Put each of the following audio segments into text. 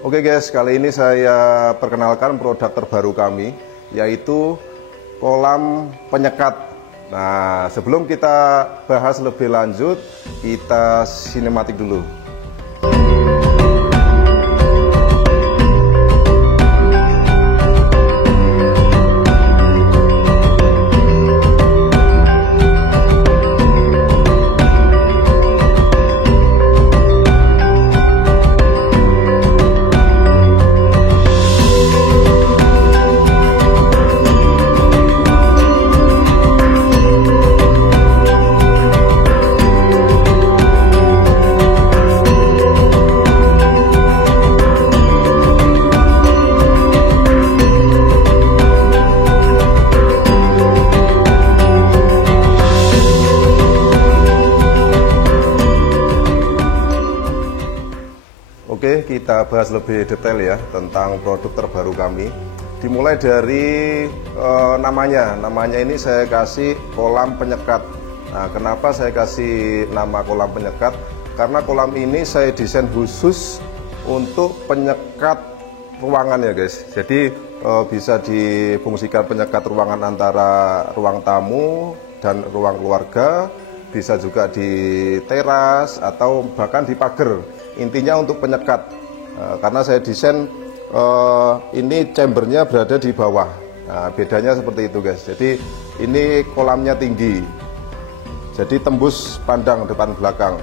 Oke guys, kali ini saya perkenalkan produk terbaru kami, yaitu kolam penyekat. Nah, sebelum kita bahas lebih lanjut, kita sinematik dulu. Oke, kita bahas lebih detail ya tentang produk terbaru kami. Dimulai dari namanya ini saya kasih kolam penyekat. Nah, kenapa saya kasih nama kolam penyekat? Karena kolam ini saya desain khusus untuk penyekat ruangan ya guys. Jadi bisa difungsikan penyekat ruangan antara ruang tamu dan ruang keluarga, bisa juga di teras atau bahkan di pagar. Intinya untuk penyekat, karena saya desain ini chambernya berada di bawah. Nah, bedanya seperti itu guys. Jadi ini kolamnya tinggi, jadi tembus pandang depan belakang.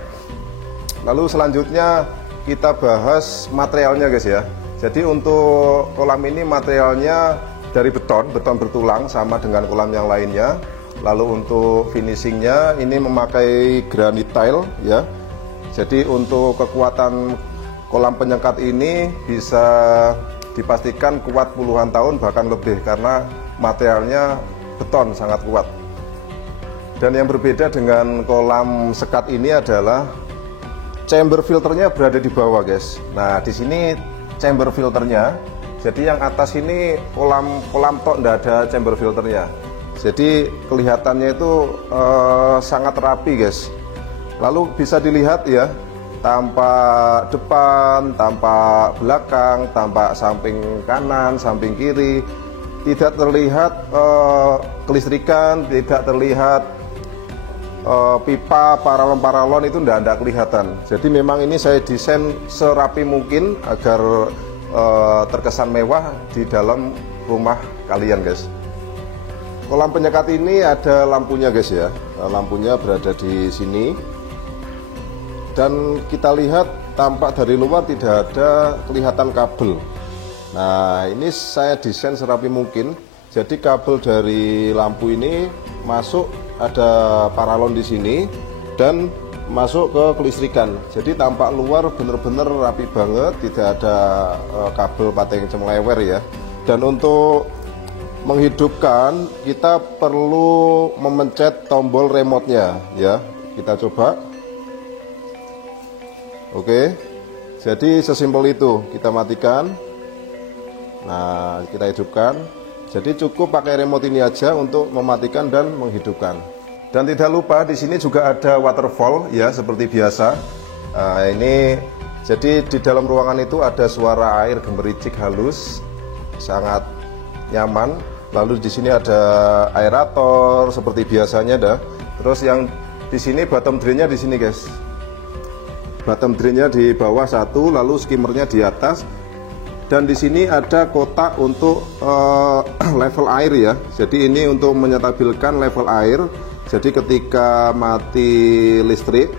Lalu selanjutnya kita bahas materialnya guys ya. Jadi untuk kolam ini materialnya dari beton bertulang sama dengan kolam yang lainnya. Lalu untuk finishingnya ini memakai granit tile ya. Jadi untuk kekuatan kolam penyekat ini bisa dipastikan kuat puluhan tahun bahkan lebih, karena materialnya beton sangat kuat. Dan yang berbeda dengan kolam sekat ini adalah chamber filternya berada di bawah guys. Nah, di sini chamber filternya. Jadi yang atas ini kolam tok, tidak ada chamber filternya. Jadi kelihatannya itu sangat rapi guys. Lalu bisa dilihat ya, tampak depan, tampak belakang, tampak samping kanan, samping kiri. Tidak terlihat kelistrikan, tidak terlihat pipa, paralon itu tidak ada kelihatan. Jadi memang ini saya desain serapi mungkin agar terkesan mewah di dalam rumah kalian guys. Kolam penyekat ini ada lampunya guys ya. Lampunya berada di sini. Dan kita lihat tampak dari luar tidak ada kelihatan kabel. Nah, ini saya desain serapi mungkin. Jadi kabel dari lampu ini masuk, ada paralon di sini dan masuk ke kelistrikan. Jadi tampak luar benar-benar rapi banget, tidak ada kabel pateng cemlewer ya. Dan untuk menghidupkan kita perlu memencet tombol remote-nya ya. Kita coba. Oke, jadi sesimpel itu, kita matikan. Nah, kita hidupkan. Jadi cukup pakai remote ini aja untuk mematikan dan menghidupkan. Dan tidak lupa di sini juga ada waterfall ya, seperti biasa. Nah, ini jadi di dalam ruangan itu ada suara air gemericik halus, sangat nyaman. Lalu di sini ada aerator seperti biasanya dah. Terus yang di sini bottom drainnya di sini guys. Bottom drainnya di bawah satu, lalu skimmernya di atas, dan di sini ada kotak untuk level air ya. Jadi ini untuk menyetabilkan level air. Jadi ketika mati listrik,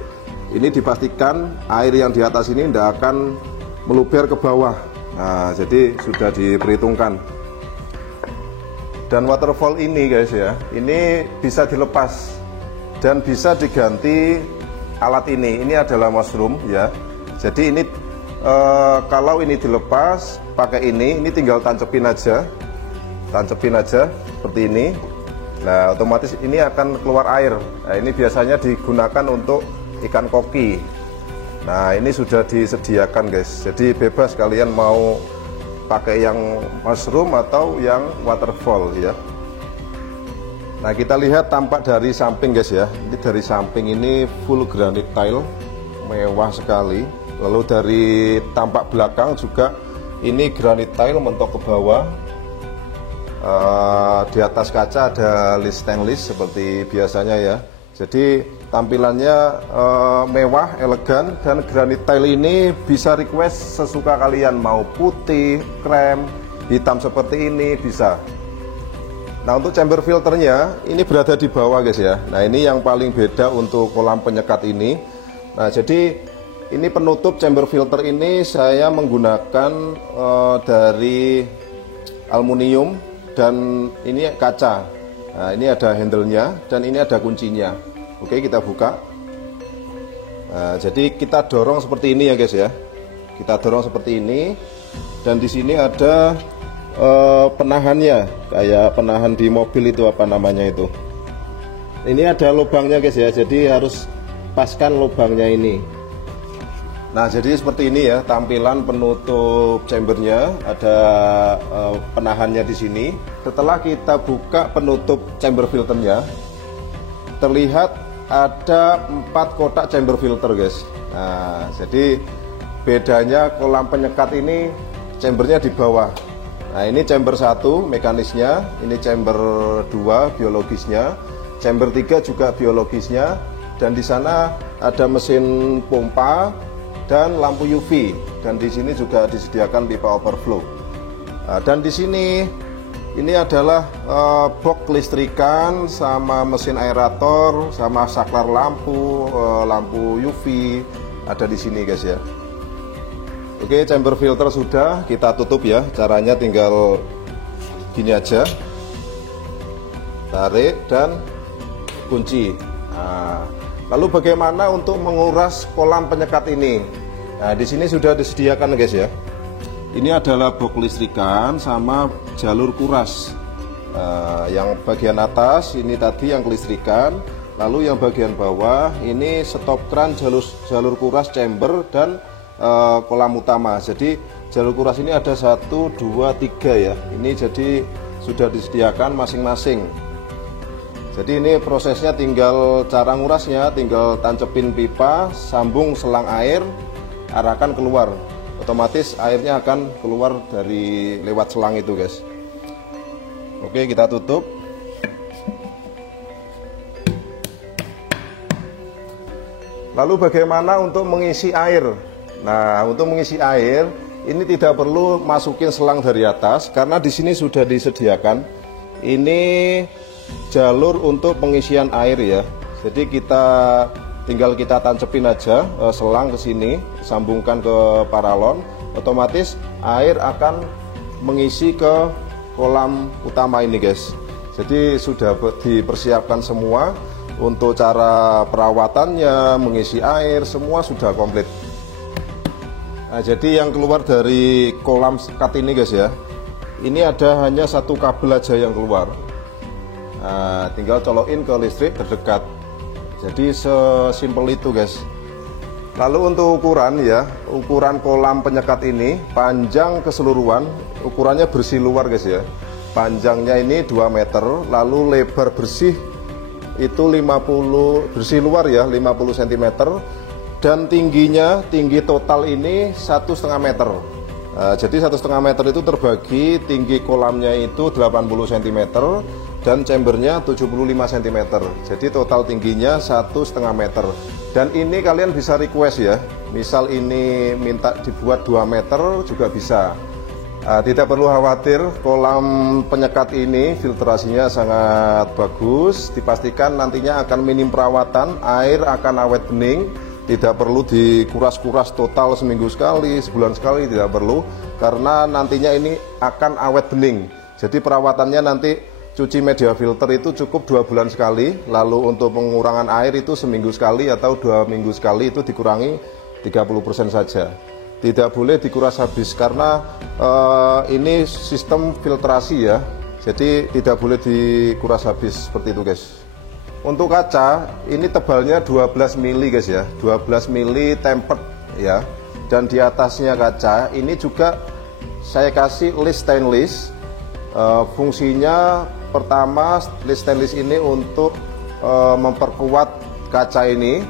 ini dipastikan air yang di atas ini tidak akan meluber ke bawah. Nah, jadi sudah diperhitungkan. Dan waterfall ini guys ya, ini bisa dilepas dan bisa diganti alat ini adalah mushroom ya. Jadi ini kalau ini dilepas pakai ini tinggal tancepin aja seperti ini. Nah, otomatis ini akan keluar air. Nah, ini biasanya digunakan untuk ikan koki. Nah, ini sudah disediakan guys. Jadi bebas kalian mau pakai yang mushroom atau yang waterfall ya. Nah, kita lihat tampak dari samping guys ya. Ini dari samping ini full granit tile, mewah sekali. Lalu dari tampak belakang juga Ini granit tile mentok ke bawah. Di atas kaca ada list stainless seperti biasanya ya. Jadi tampilannya mewah, elegan, dan granit tile ini bisa request sesuka kalian, mau putih, krem, hitam seperti ini bisa. Nah, untuk chamber filternya ini berada di bawah guys ya. Nah, ini yang paling beda untuk kolam penyekat ini. Nah, jadi ini penutup chamber filter ini saya menggunakan dari aluminium dan ini kaca. Nah, ini ada handle-nya dan ini ada kuncinya. Oke, kita buka. Nah, jadi kita dorong seperti ini ya guys ya. Kita dorong seperti ini, dan di sini ada penahannya, kayak penahan di mobil itu, apa namanya itu. Ini ada lubangnya guys ya, jadi harus paskan lubangnya ini. Nah, jadi seperti ini ya tampilan penutup chambernya, ada penahannya di sini. Setelah kita buka penutup chamber filternya, terlihat ada 4 kotak chamber filter guys. Nah, jadi bedanya kolam penyekat ini chambernya di bawah. Nah, ini chamber 1 mekanisnya, ini chamber 2 biologisnya, chamber 3 juga biologisnya, dan di sana ada mesin pompa dan lampu UV, dan di sini juga disediakan pipa overflow. Nah, dan di sini ini adalah box listrikan sama mesin aerator sama saklar lampu, lampu UV ada di sini guys ya. Oke, chamber filter sudah kita tutup ya. Caranya tinggal gini aja, tarik dan kunci. Nah, lalu bagaimana untuk menguras kolam penyekat ini? Nah, di sini sudah disediakan guys ya. Ini adalah box listrikan sama jalur kuras. Yang bagian atas ini tadi yang kelistrikan, lalu yang bagian bawah ini stop kran, jalur kuras chamber dan kolam utama. Jadi jalur kuras ini ada 1, 2, 3 ya. Ini jadi sudah disediakan masing-masing. Jadi ini prosesnya tinggal cara ngurasnya, tinggal tancepin pipa, sambung selang air, arahkan keluar. Otomatis airnya akan keluar dari lewat selang itu guys. Oke, kita tutup. Lalu bagaimana untuk mengisi air? Nah, untuk mengisi air ini tidak perlu masukin selang dari atas karena di sini sudah disediakan. Ini jalur untuk pengisian air ya. Jadi tinggal kita tancepin aja selang ke sini, sambungkan ke paralon, otomatis air akan mengisi ke kolam utama ini guys. Jadi sudah dipersiapkan semua untuk cara perawatannya, mengisi air, semua sudah komplit. Nah, jadi yang keluar dari kolam sekat ini guys ya, ini ada hanya 1 kabel aja yang keluar. Nah, tinggal colokin ke listrik terdekat. Jadi sesimpel itu guys. Lalu untuk ukuran ya, ukuran kolam penyekat ini panjang keseluruhan, ukurannya bersih luar guys ya. Panjangnya ini 2 meter, lalu lebar bersih itu 50, bersih luar ya 50 cm, dan tinggi total ini 1,5 meter. Nah, jadi 1,5 meter itu terbagi, tinggi kolamnya itu 80 cm dan chambernya 75 cm. Jadi total tingginya 1,5 meter. Dan ini kalian bisa request ya, misal ini minta dibuat 2 meter juga bisa. Tidak perlu khawatir, kolam penyekat ini filtrasinya sangat bagus. Dipastikan nantinya akan minim perawatan, air akan awet bening. Tidak perlu dikuras-kuras total seminggu sekali, sebulan sekali, tidak perlu. Karena nantinya ini akan awet bening. Jadi perawatannya nanti cuci media filter itu cukup 2 bulan sekali. Lalu untuk pengurangan air itu seminggu sekali atau 2 minggu sekali, itu dikurangi 30% saja. Tidak boleh dikuras habis karena ini sistem filtrasi ya. Jadi tidak boleh dikuras habis seperti itu guys. Untuk kaca ini tebalnya 12 mili guys ya, 12 mili tempered ya. Dan di atasnya kaca ini juga saya kasih list stainless. Fungsinya pertama, list stainless ini untuk memperkuat kaca ini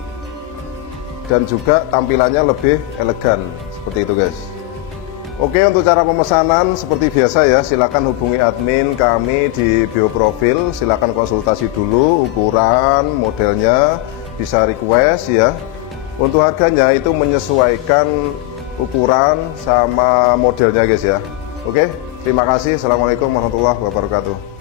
dan juga tampilannya lebih elegan seperti itu guys. Oke, untuk cara pemesanan seperti biasa ya, silakan hubungi admin kami di bio profil, silakan konsultasi dulu ukuran, modelnya, bisa request ya. Untuk harganya itu menyesuaikan ukuran sama modelnya guys ya. Oke, terima kasih. Assalamualaikum warahmatullahi wabarakatuh.